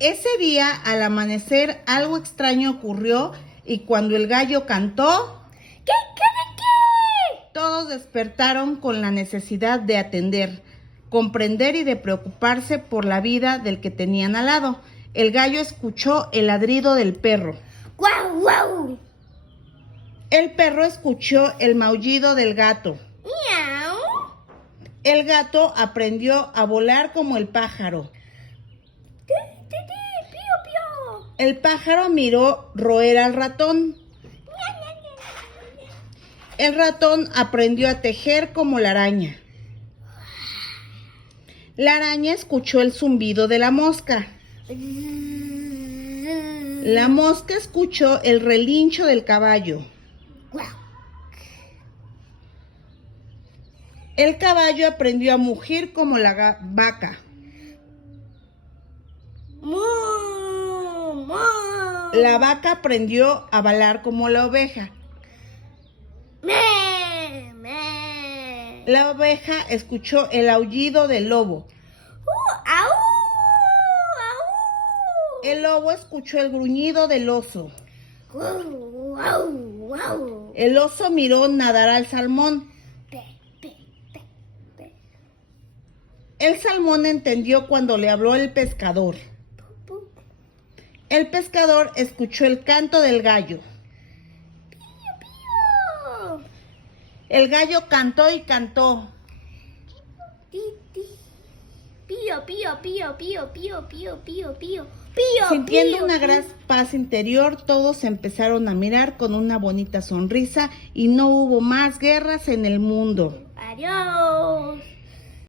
Ese día, al amanecer, algo extraño ocurrió y cuando el gallo cantó, ¿Qué? todos despertaron con la necesidad de atender, comprender y de preocuparse por la vida del que tenían al lado. El gallo escuchó el ladrido del perro. ¡Guau, guau! El perro escuchó el maullido del gato. ¡Miau! El gato aprendió a volar como el pájaro. ¡Pío, pío! El pájaro miró roer al ratón. El ratón aprendió a tejer como la araña. La araña escuchó el zumbido de la mosca. La mosca escuchó el relincho del caballo. ¡Guau! El caballo aprendió a mugir como la vaca. ¡Mu! ¡Mu! La vaca aprendió a balar como la oveja. ¡Me! ¡Me! La oveja escuchó el aullido del lobo. ¡Au! ¡Au! El lobo escuchó el gruñido del oso. ¡Guau, guau, guau! El oso miró nadar al salmón. Pe, pe, pe, pe. El salmón entendió cuando le habló el pescador. Pu, pu. El pescador escuchó el canto del gallo. ¡Pío! El gallo cantó y cantó. Ti, ti. Pío, pío, pío, pío, pío, pío, pío, pío. Pío, Sintiendo pío, una pío. gran paz interior, todos empezaron a mirar con una bonita sonrisa y no hubo más guerras en el mundo. Adiós.